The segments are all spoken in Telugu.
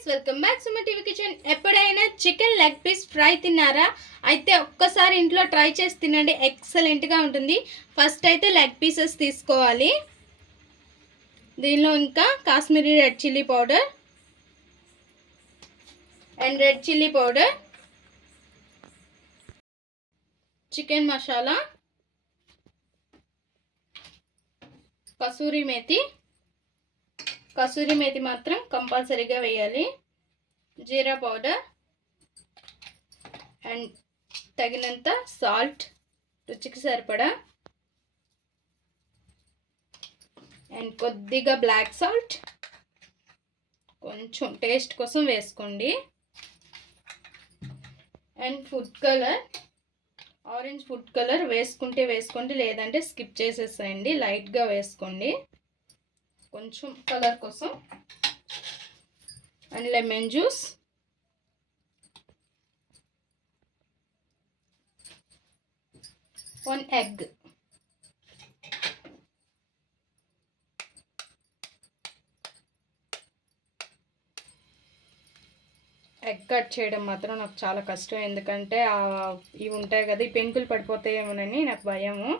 Friends welcome back Suma TV kitchen ఎప్పుడైనా చికెన్ లెగ్ పీస్ ఫ్రై తిన్నారా? అయితే ఒక్కసారి ఇంట్లో ట్రై చేసి తినండి ఎక్సలెంట్గా ఉంటుంది. ఫస్ట్ అయితే లెగ్ పీసెస్ తీసుకోవాలి. దీనిలో ఇంకా Kashmiri red chilli powder and red chilli powder chicken masala kasuri methi kasuri methi మాత్రం కంపల్సరీగా వేయాలి. జీరా పౌడర్ అండ్ తగినంత సాల్ట్ రుచికి సరిపడా. అండ్ కొద్దిగా బ్లాక్ సాల్ట్. కొంచెం టేస్ట్ కోసం వేసుకోండి. And food colour orange food colour వేసుకుంటే వేసుకోండి లేదంటే స్కిప్ చేసేసేయండి లైట్గా వేసుకోండి. కొంచెం కలర్ కోసం and lemon juice. One egg. Egg cut చేయడం మాత్రం నాకు చాలా కష్టం ఎందుకంటే ఇవి ఉంటాయి కదా ఈ పెంకులు పడిపోతాయేమోనని నాకు భయము.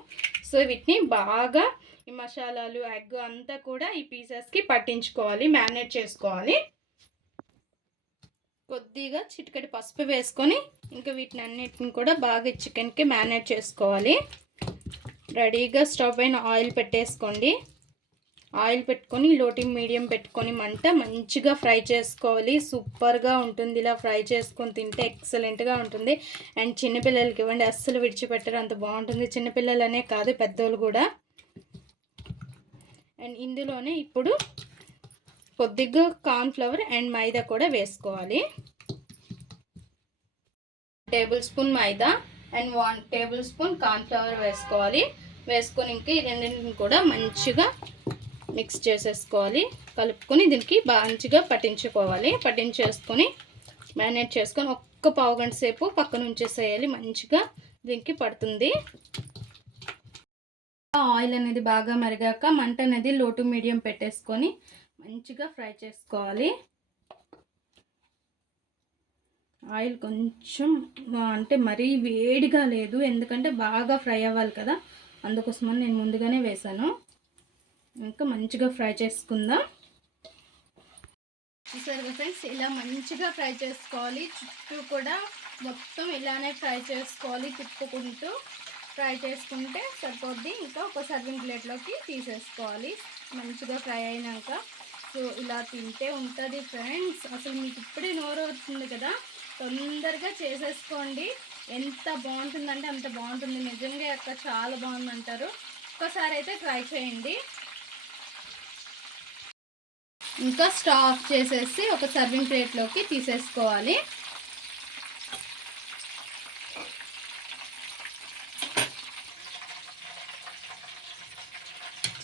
సో వీటిని బాగా ఈ మసాలాలు ఎగ్ అంతా కూడా ఈ పీసెస్కి పట్టించుకోవాలి మ్యారినేట్ చేసుకోవాలి. కొద్దిగా చిటికటి పసుపు వేసుకొని ఇంకా వీటిని అన్నిటిని కూడా బాగా చికెన్కి మ్యారినేట్ చేసుకోవాలి. రెడీగా స్టవ్ పైన ఆయిల్ పెట్టేసుకోండి. ఆయిల్ పెట్టుకొని లోటి మీడియం పెట్టుకొని మంట మంచిగా ఫ్రై చేసుకోవాలి. సూపర్గా ఉంటుంది ఇలా ఫ్రై చేసుకొని తింటే ఎక్సలెంట్గా ఉంటుంది. అండ్ చిన్నపిల్లలకి ఇవ్వండి అస్సలు విడిచిపెట్టరు అంత బాగుంటుంది. చిన్నపిల్లలనే కాదు పెద్దోళ్ళు కూడా. అండ్ ఇందులోనే ఇప్పుడు కొద్దిగా కార్న్ఫ్లవర్ అండ్ మైదా కూడా వేసుకోవాలి. Tablespoon maida and one tablespoon cornflour వేసుకోవాలి. వేసుకొని ఇంకా ఈ రెండింటిని కూడా మంచిగా మిక్స్ చేసేసుకోవాలి. కలుపుకొని దీనికి మంచిగా పట్టించుకోవాలి. పట్టించేసుకొని మ్యారినేట్ చేసుకొని ఒక్క పావు గంట సేపు పక్కన ఉంచేసేయాలి. మంచిగా దీనికి పడుతుంది. ఆయిల్ అనేది బాగా మరిగాక మంట అనేది లోటు మీడియం పెట్టేసుకొని మంచిగా ఫ్రై చేసుకోవాలి. ఆయిల్ కొంచెం అంటే మరీ వేడిగా లేదు ఎందుకంటే బాగా ఫ్రై అవ్వాలి కదా. అందుకోసమని నేను ముందుగానే వేసాను ఇంకా మంచిగా ఫ్రై చేసుకుందాం. చూసారు ఫ్రెండ్స్ ఇలా మంచిగా ఫ్రై చేసుకోవాలి. చుట్టూ కూడా మొత్తం ఇలానే ఫ్రై చేసుకోవాలి తిప్పుకుంటూ. ఫ్రై చేసుకుంటే సరిపోద్ది. ఇంకా ఒక సర్వింగ్ ప్లేట్లోకి తీసేసుకోవాలి. మంచిగా ఫ్రై అయినాక సో ఇలా తింటే ఉంటుంది ఫ్రెండ్స్. అసలు మీకు ఇప్పుడే నోరు వస్తుంది కదా? తొందరగా చేసేసుకోండి. ఎంత బాగుంటుందంటే అంత బాగుంటుంది. నిజంగా అక్క చాలా బాగుందంటారు. ఒక్కసారి అయితే ట్రై చేయండి. ఇంకా స్టవ్ ఆఫ్ చేసేసి ఒక సర్వింగ్ ప్లేట్లోకి తీసేసుకోవాలి.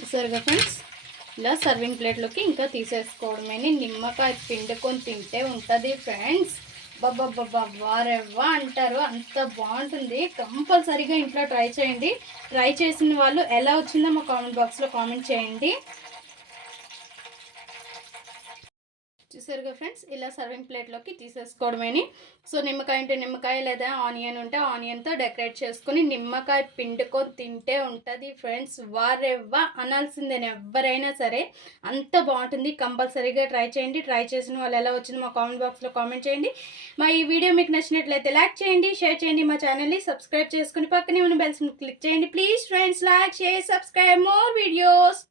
చూసారుగా ఫ్రెండ్స్ ఇలా సర్వింగ్ ప్లేట్లోకి ఇంకా తీసేసుకోవడమే. నిమ్మకాయ పిండుకొని తింటే ఉంటుంది ఫ్రెండ్స్ వారెవ్వా అంటారు. అంత బాగుంటుంది. కంపల్సరీగా ఇంట్లో ట్రై చేయండి. ట్రై చేసిన వాళ్ళు ఎలా వచ్చిందో మా కామెంట్ బాక్స్లో కామెంట్ చేయండి. చూసారుగా ఫ్రెండ్స్? ఇలా సర్వింగ్ ప్లేట్లోకి తీసేసుకోవడమేని. సో నిమ్మకాయ ఉంటే నిమ్మకాయ లేదా ఆనియన్ ఉంటే ఆనియన్తో డెకరేట్ చేసుకుని నిమ్మకాయ పిండుకొని తింటే ఉంటుంది ఫ్రెండ్స్. వారెవ్వ అనాల్సిందే ఎవరైనా సరే. అంత బాగుంటుంది. కంపల్సరీగా ట్రై చేయండి. ట్రై చేసిన వాళ్ళు ఎలా వచ్చిందో మా కామెంట్ బాక్స్లో కామెంట్ చేయండి. మా ఈ వీడియో మీకు నచ్చినట్లయితే లైక్ చేయండి షేర్ చేయండి మా ఛానల్ని. సబ్స్క్రైబ్ చేసుకుని పక్కనే ఉన్న బెల్స్ క్లిక్ చేయండి. Please friends like share subscribe. More videos.